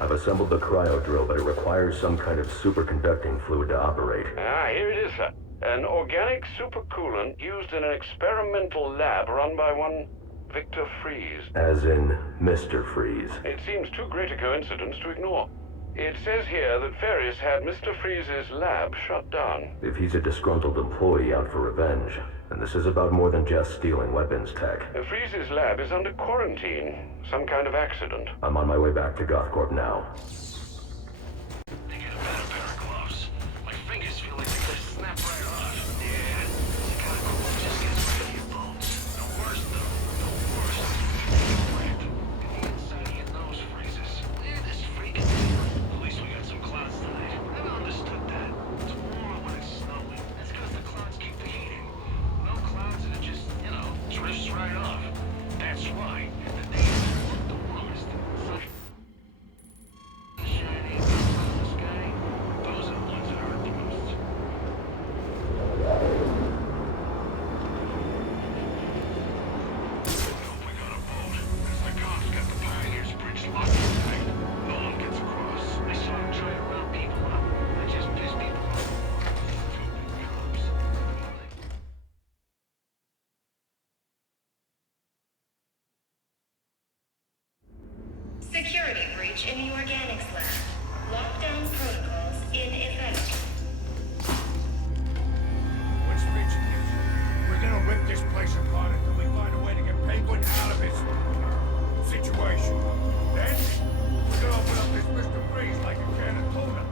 I've assembled the cryo drill, but it requires some kind of superconducting fluid to operate. Here it is, sir. An organic supercoolant used in an experimental lab run by one Victor Freeze. As in Mr. Freeze. It seems too great a coincidence to ignore. It says here that Ferris had Mr. Freeze's lab shut down. If he's a disgruntled employee out for revenge, then this is about more than just stealing weapons tech. Freeze's lab is under quarantine. Some kind of accident. I'm on my way back to GothCorp now. They get a better pair of gloves. My fingers feel like they're gonna snap right off. Yeah, the kind of glove just gets right in your bones. The worst, though. The worst. Cramp in the inside of your nose freezes. This freaking thing. At least we got some clouds tonight. Never understood that. It's warmer when it's snowing. That's because the clouds keep the heat in. No clouds and it just, drifts right off. That's why the days look the warmest. Sun shining in the sky. Those are the ones that hurt the most. Hope we got a boat. As the cops got the Pioneer's Bridge locked tonight. No one gets across. I saw them try to round people up. I just pissed people off. Stupid cops. Security breach in the organics lab. Lockdown protocols in effect. What's reaching this? We're gonna rip this place apart until we find a way to get Penguin out of his situation. Then, we're gonna open up this Mr. Freeze like a can of tuna.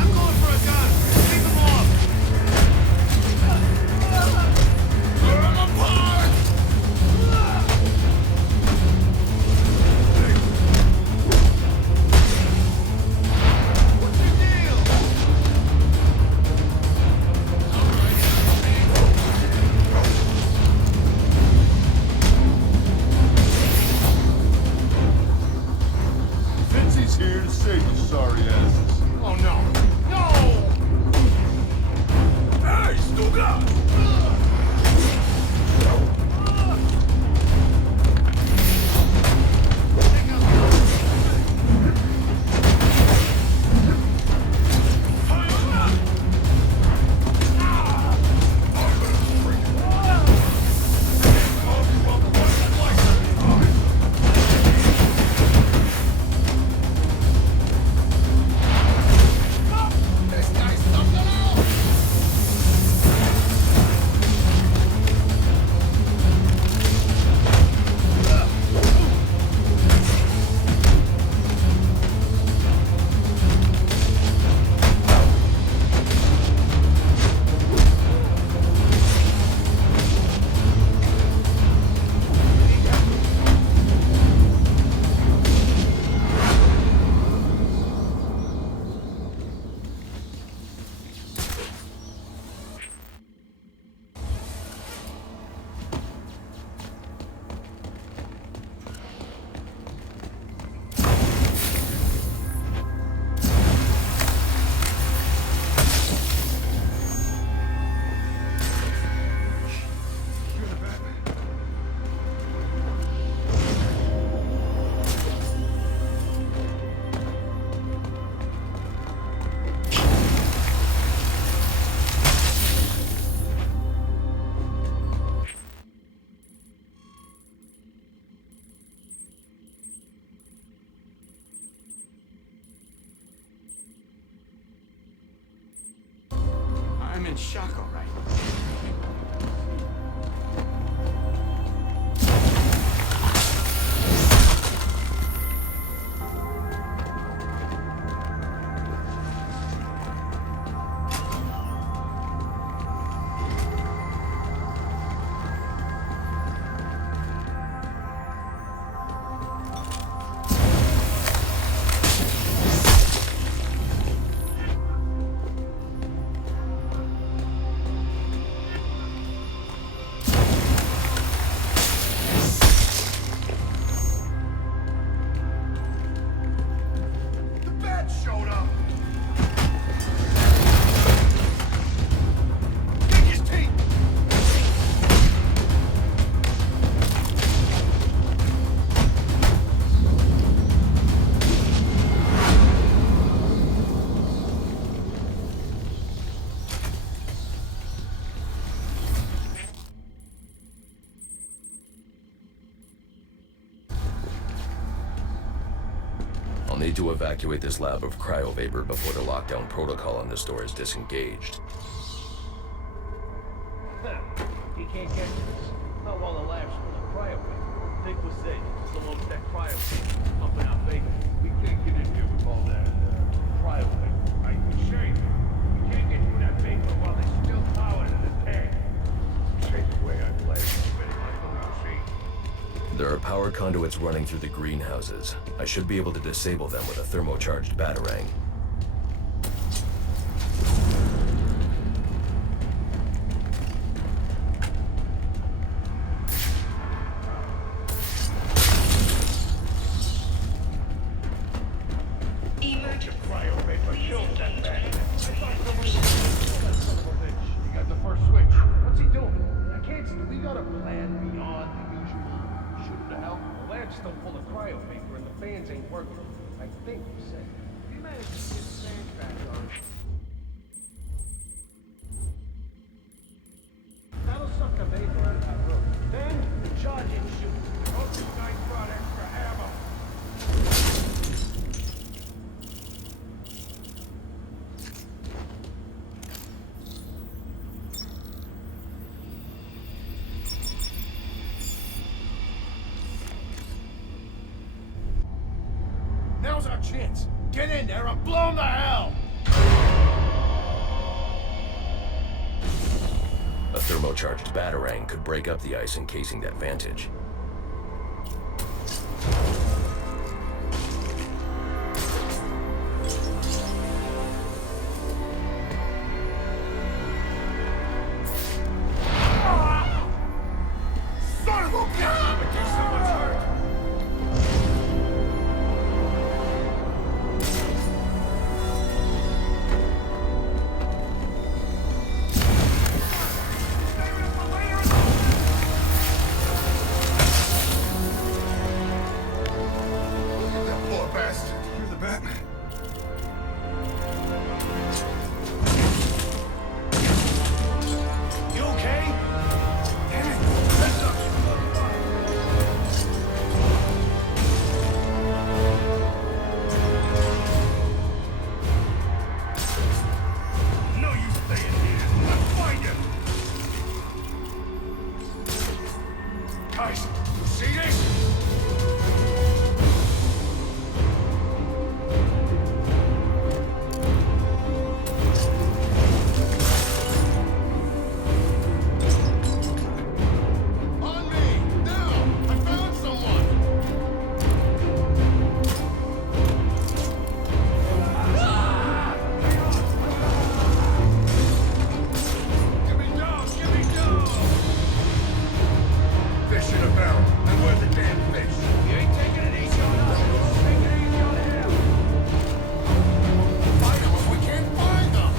I'm going for a gun. Leave them off. Tear them apart. What's your deal? Vincey's here to save you, sorry asses. Oh no. No! Hey, Stuga! This guy's something else! You're the Batman. I'm in shock, all right. need to evacuate this lab of cryovapor before the lockdown protocol on the store is disengaged. You can't get to this. Not while the lab's full of cryovapor. Think we're safe. So long as that cryovapor pumping out vapor. We can't get in here with all that cryovapor. Right? Shame. We can't get through that vapor while there's still power in the tank. Take the way I play. There are power conduits running through the greenhouses. I should be able to disable them with a thermocharged batarang. Emergency. Cryovapor Please killed that engage man. That son of a bitch. You got the first switch. What's he doing? I can't see. We got a plan beyond the usual shooting to help. The lab's still full of cryovapor and the fans ain't working. I think we're safe. We managed to get the fans back on. That'll suck the vapor out of that room. Then, charge and shoot. Hope this guy brought extra ammo. Now's our chance. Get in there and blow 'em to hell! A thermocharged batarang could break up the ice encasing that vantage. Son of a gun! In case someone's hurt. Look at that poor bastard. You're the Batman. You okay? Damn it. That's not no use staying here. Let's find him. Guys, you see this? On me! Now! I found someone! Give me down! Give me down! Fish in a barrel. And where's the damn fish? You ain't taking it easy on us. Take it easy on him. Find them if we can't find them.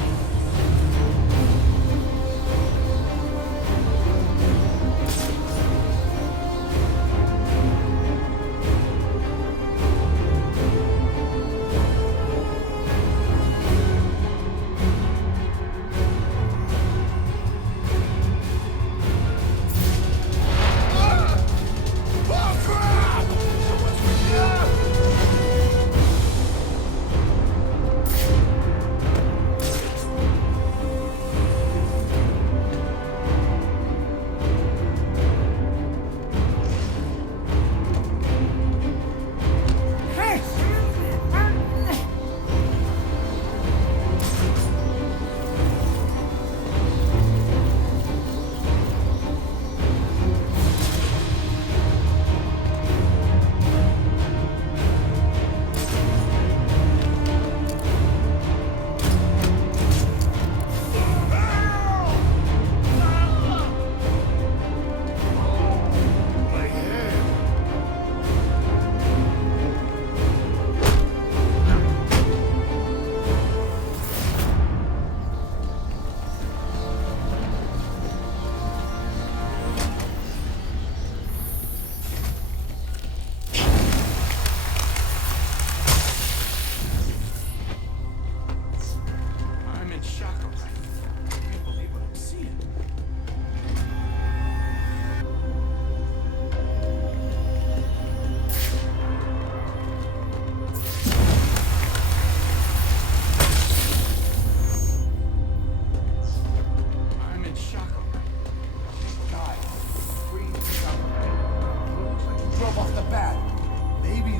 Ah! Oh, crap!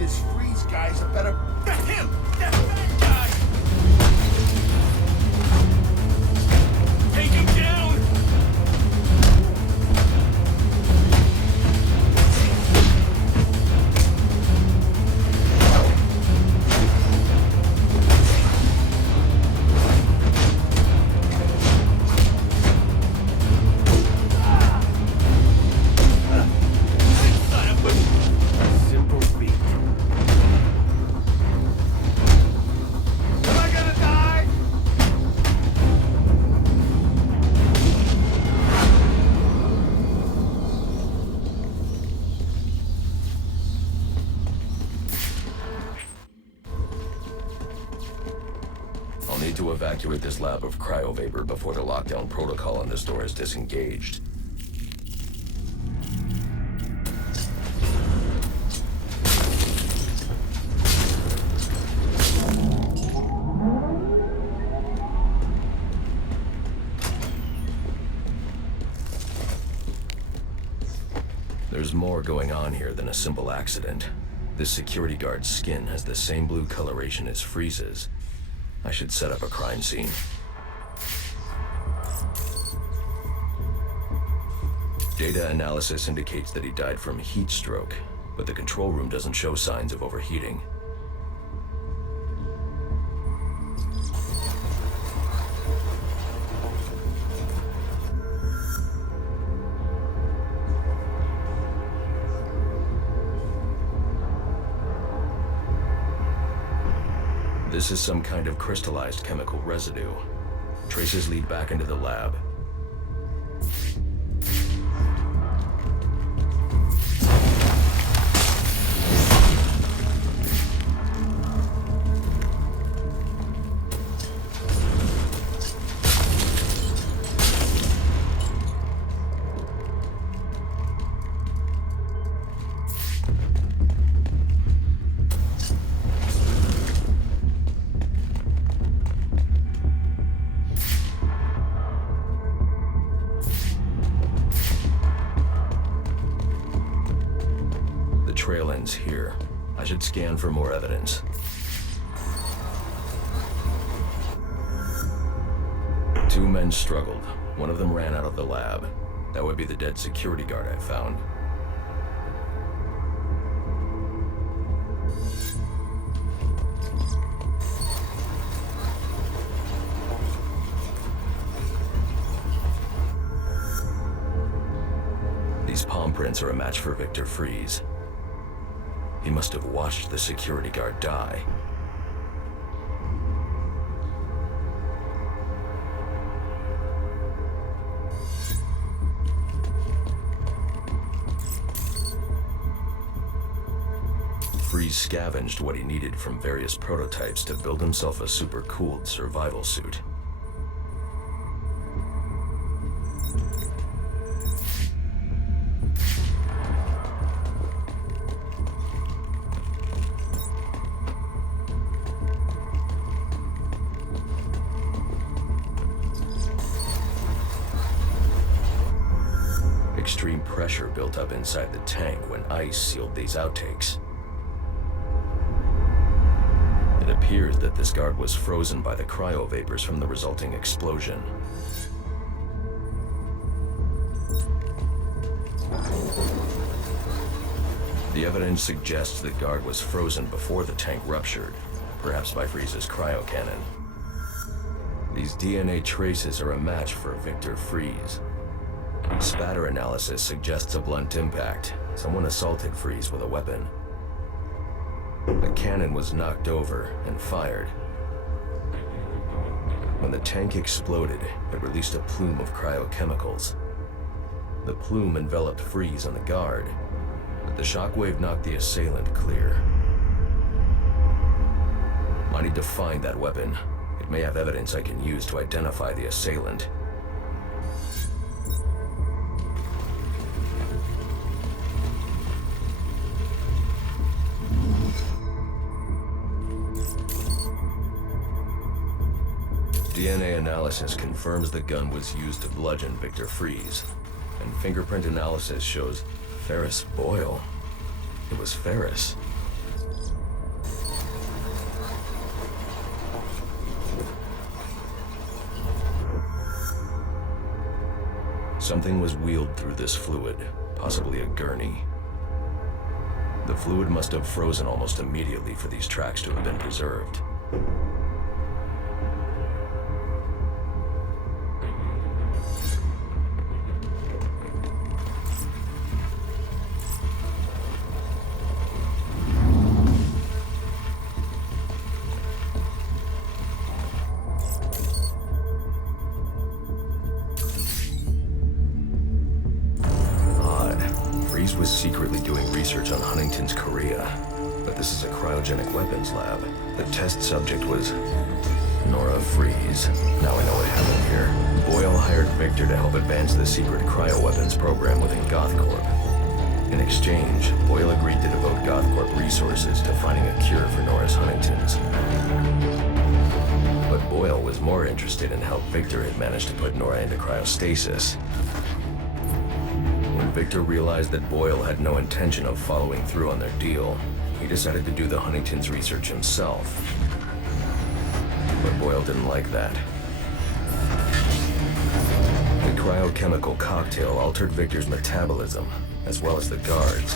this Freeze guy's a better... Him! That fat guy! Take him down! Simple beat. Am I gonna die? I'll need to evacuate this lab of cryovapor before the lockdown protocol on this door is disengaged. There's more going on here than a simple accident. This security guard's skin has the same blue coloration as Freeze's. I should set up a crime scene. Data analysis indicates that he died from heat stroke, but the control room doesn't show signs of overheating. This is some kind of crystallized chemical residue. Traces lead back into the lab. Trail ends here. I should scan for more evidence. Two men struggled. One of them ran out of the lab. That would be the dead security guard I found. These palm prints are a match for Victor Freeze. He must have watched the security guard die. Freeze scavenged what he needed from various prototypes to build himself a super-cooled survival suit. Extreme pressure built up inside the tank when ice sealed these outtakes. It appears that this guard was frozen by the cryovapors from the resulting explosion. The evidence suggests the guard was frozen before the tank ruptured, perhaps by Freeze's cryocannon. These DNA traces are a match for Victor Freeze. Spatter analysis suggests a blunt impact. Someone assaulted Freeze with a weapon. The cannon was knocked over and fired. When the tank exploded, it released a plume of cryochemicals. The plume enveloped Freeze and the guard, but the shockwave knocked the assailant clear. I need to find that weapon. It may have evidence I can use to identify the assailant. DNA analysis confirms the gun was used to bludgeon Victor Freeze, and fingerprint analysis shows Ferris Boyle. It was Ferris. Something was wheeled through this fluid, possibly a gurney. The fluid must have frozen almost immediately for these tracks to have been preserved. Freeze was secretly doing research on Huntington's Korea, but this is a cryogenic weapons lab. The test subject was Nora Freeze. Now I know what happened here. Boyle hired Victor to help advance the secret cryoweapons program within GothCorp. In exchange, Boyle agreed to devote GothCorp resources to finding a cure for Nora's Huntington's. But Boyle was more interested in how Victor had managed to put Nora into cryostasis. When Victor realized that Boyle had no intention of following through on their deal, he decided to do the Huntington's research himself. But Boyle didn't like that. The cryochemical cocktail altered Victor's metabolism, as well as the guards.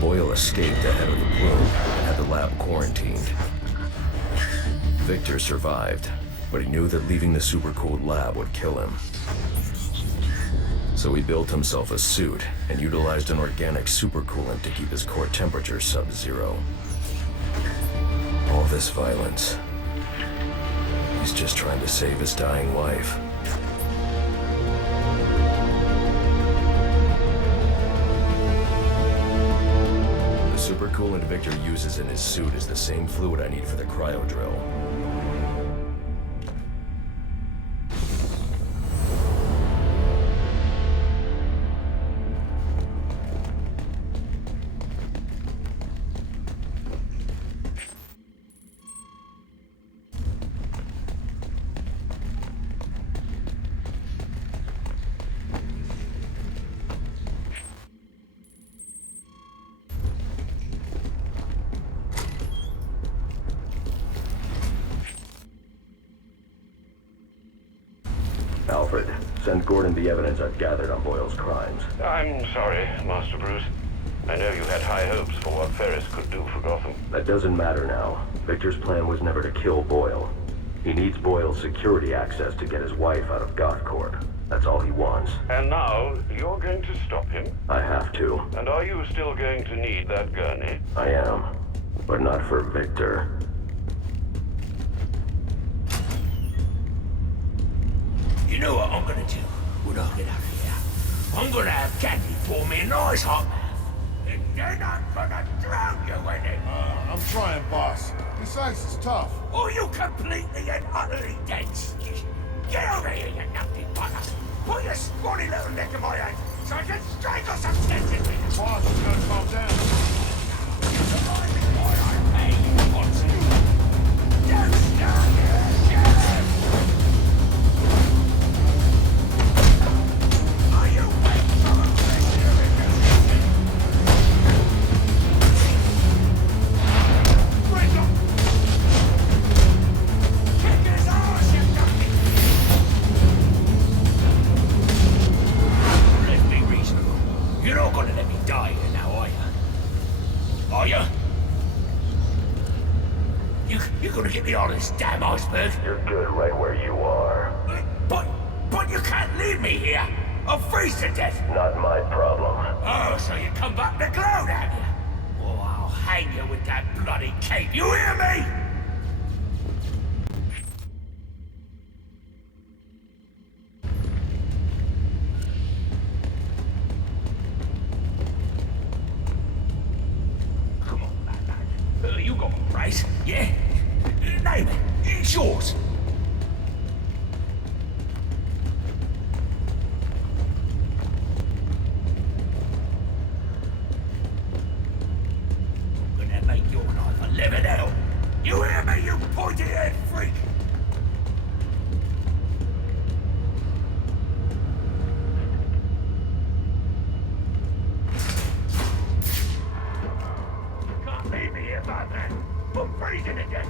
Boyle escaped ahead of the plume and had the lab quarantined. Victor survived, but he knew that leaving the supercooled lab would kill him. So he built himself a suit and utilized an organic supercoolant to keep his core temperature sub-zero. All this violence. He's just trying to save his dying wife. The supercoolant Victor uses in his suit is the same fluid I need for the cryo drill. Alfred, send Gordon the evidence I've gathered on Boyle's crimes. I'm sorry, Master Bruce. I know you had high hopes for what Ferris could do for Gotham. That doesn't matter now. Victor's plan was never to kill Boyle. He needs Boyle's security access to get his wife out of GothCorp. That's all he wants. And now, you're going to stop him? I have to. And are you still going to need that gurney? I am. But not for Victor. You know what I'm gonna do when I get out of here? I'm gonna have Kathy pour me a nice hot bath. And then I'm gonna drown you in it. I'm trying, boss. Besides, it's tough. Or you completely and utterly dense. Get over here, you numpty butter. Put your scrawny little neck in my hand so I can strangle some sense in me. Boss is gonna calm down. Remind me why I pay you, Watson. Don't start your shit! Are you waiting for a prisoner in your kitchen? Bring him! Kick his ass, you numpty! Let's be reasonable. You're not gonna let me die here now, are you? Are you? You're gonna get me on this damn iceberg? You're good right where you are. But you can't leave me here! I'll freeze to death! Not my problem. Oh, so you come back to clown, have you? Oh, I'll hang you with that bloody cape, you hear me? Come on, lad. You got a price, yeah? Name it. It's yours. I'm gonna make your life a living hell. You hear me, you pointy-head freak? You can't leave me here, bad man. I'm freezing to death.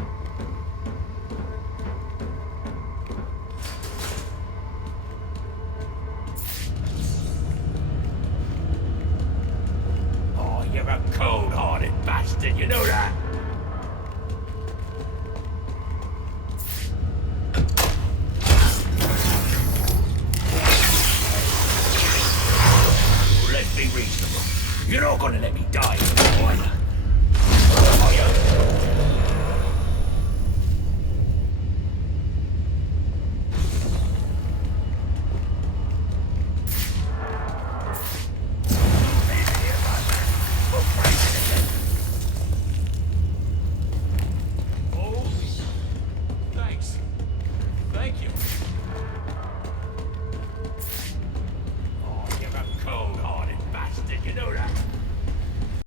a cold-hearted bastard, you know that?